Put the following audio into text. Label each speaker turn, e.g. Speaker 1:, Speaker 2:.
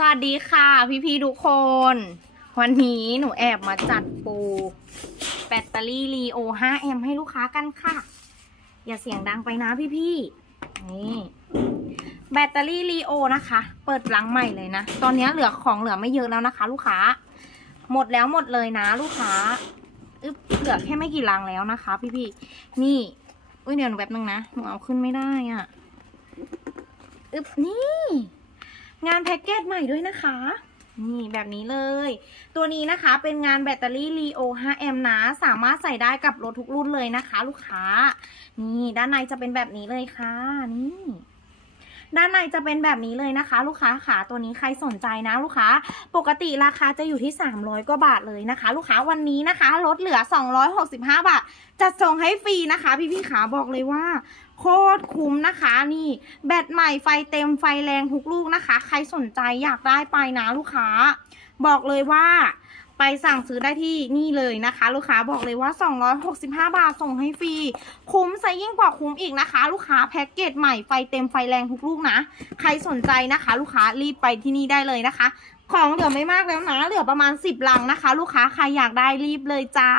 Speaker 1: สวัสดีค่ะพี่ๆทุกคน วันนี้หนูแอบมาจัดปรแบตเตอรี่ลีโอ 5M ให้ลูกค้ากันค่ะ อย่าเสียงดังไปนะพี่ๆนี่แบตเตอรี่ลีโอนะคะ เปิดรังใหม่เลยนะ ตอนนี้เหลือของเหลือไม่เยอะแล้วนะคะ ลูกค้า หมดแล้วหมดเลยนะ ลูกค้าอึบเหลือแค่ไม่กี่รังแล้วนะคะ พี่ๆนี่อุ้ยเดี๋ยวหนูแป๊บนึงนะหนูเอาขึ้นไม่ได้อะอึบนี่ งานแพ็กเกจใหม่ด้วยนะคะ นี่แบบนี้เลย ตัวนี้นะคะเป็นงานแบตเตอรี่ Leo 5M นะ สามารถใส่ได้กับรถทุกรุ่นเลยนะคะ ลูกค้า นี่ด้านในจะเป็นแบบนี้เลยค่ะ นี่ ด้านในจะเป็นแบบนี้เลยนะคะ ลูกค้าค่ะตัวนี้ใครสนใจนะลูกค้า ปกติราคาจะอยู่ที่ 300 กว่าบาทเลยนะคะ ลูกค้าวันนี้นะคะ ลดเหลือ 265 บาท จัดส่งให้ฟรีนะคะ พี่พี่ขาบอกเลยว่าโคตรคุ้มนะคะนี่แบตใหม่ไฟเต็มไฟแรงทุกลูกนะคะ ใครสนใจอยากได้ไปนะลูกค้า บอกเลยว่า ไปสั่งซื้อได้ที่นี่เลยนะคะ ลูกค้าบอกเลยว่า 265 บาทส่งให้ฟรี คุ้มซะยิ่งกว่าคุ้มอีกนะคะ ลูกค้าแพ็กเกจใหม่ไฟเต็มไฟแรงทุกลูกนะ ใครสนใจนะคะ ลูกค้ารีบไปที่นี่ได้เลยนะคะ ของเหลือไม่มากแล้วนะ เหลือประมาณ 10ลังนะคะ ลูกค้าใครอยากได้รีบเลยจ้า